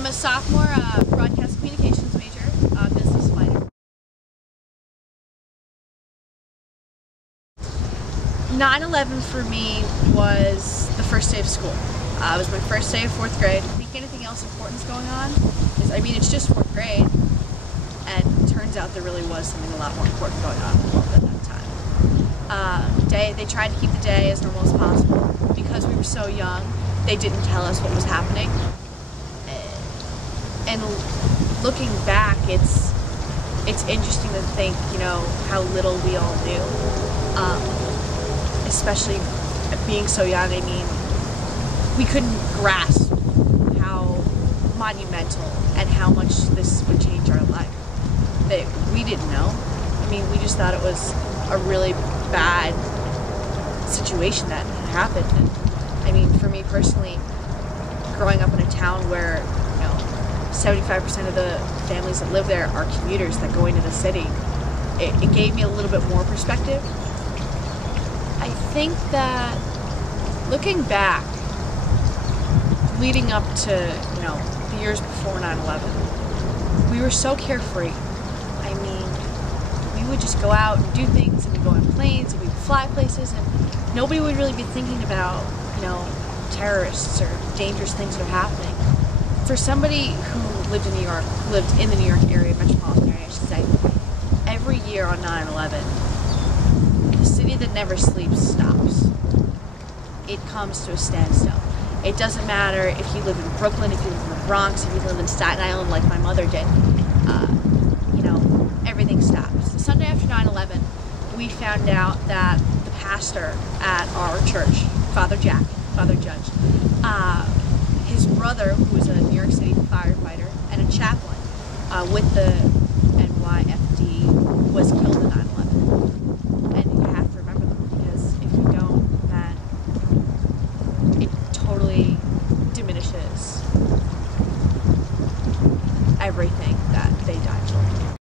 I'm a sophomore broadcast communications major, business minor. 9/11 for me was the first day of school. It was my first day of 4th grade. I think anything else important is going on is, I mean, it's just 4th grade, and it turns out there really was something a lot more important going on in the world at that time. They tried to keep the day as normal as possible. Because we were so young, they didn't tell us what was happening. And looking back, it's interesting to think, you know, how little we all knew. Especially being so young. I mean, we couldn't grasp how monumental and how much this would change our life. That we didn't know. I mean, we just thought it was a really bad situation that had happened. And I mean, for me personally, growing up in a town where, you know, 75% of the families that live there are commuters that go into the city, it gave me a little bit more perspective. I think that looking back, leading up to, you know, the years before 9/11, we were so carefree. I mean, we would just go out and do things, and we'd go on planes, and we'd fly places, and nobody would really be thinking about, you know, terrorists or dangerous things that are happening. For somebody who lived in the New York area, metropolitan area, I should say, every year on 9/11, the city that never sleeps stops. It comes to a standstill. It doesn't matter if you live in Brooklyn, if you live in the Bronx, if you live in Staten Island like my mother did. You know, everything stops. The Sunday after 9/11, we found out that the pastor at our church, Father Judge, his brother, who was a New York City firefighter and a chaplain with the